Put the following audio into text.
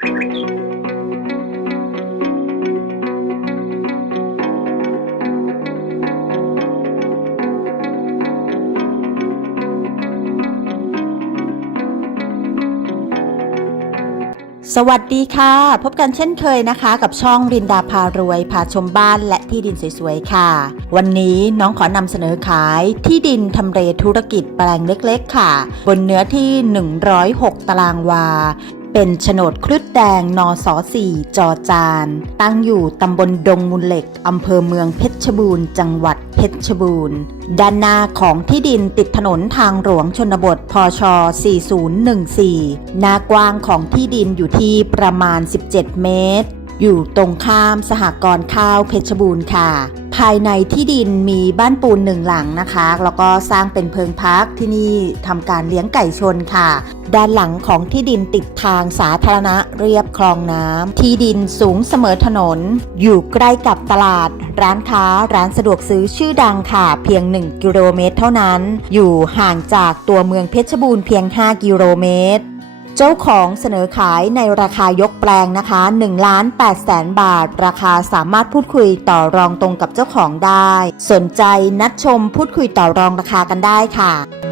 สวัสดีค่ะ พบกันเช่นเคยนะคะ กับช่องรินดาพารวยพาชมบ้านและที่ดินสวยๆค่ะ วันนี้น้องขอนำเสนอขายที่ดินทำเลธุรกิจแปลงเล็กๆค่ะ บนเนื้อที่ 106 ตารางวา เป็นโฉนดครุฑแดงนส4จอจาน ตั้งอยู่ตำบลดงมูลเหล็กอำเภอเมืองเพชรบูรณ์ จังหวัดเพชรบูรณ์ ด้านหน้าของที่ดินติดถนนทางหลวงชนบทพช 4014 หน้ากว้างของที่ดินอยู่ที่ประมาณ 17 เมตร อยู่ตรงข้ามสหกรณ์ข้าวเพชรบูรณ์ค่ะายในที่ดินมีบ้านปูนหนึ่งหลังนะคะ แล้วก็สร้างเป็นเพิงพักที่นี่ทำการเลี้ยงไก่ชนค่ะ ด้านหลังของที่ดินติดทางสาธารณะเรียบคลองน้ำที่ดินสูงเสมอถนน อยู่ใกล้กับตลาด ร้านค้าร้านสะดวกซื้อชื่อดังค่ะ เพียง 1 กิโลเมตร เท่านั้น อยู่ห่างจากตัวเมืองเพชรบูรณ์เพียง 5 กิโลเมตร เจ้าของเสนอขายในราคายกแปลงนะคะ1ล้าน8แสนบาท ราคาสามารถพูดคุยต่อรองตรงกับเจ้าของได้ สนใจนัดชมพูดคุยต่อรองราคากันได้ค่ะ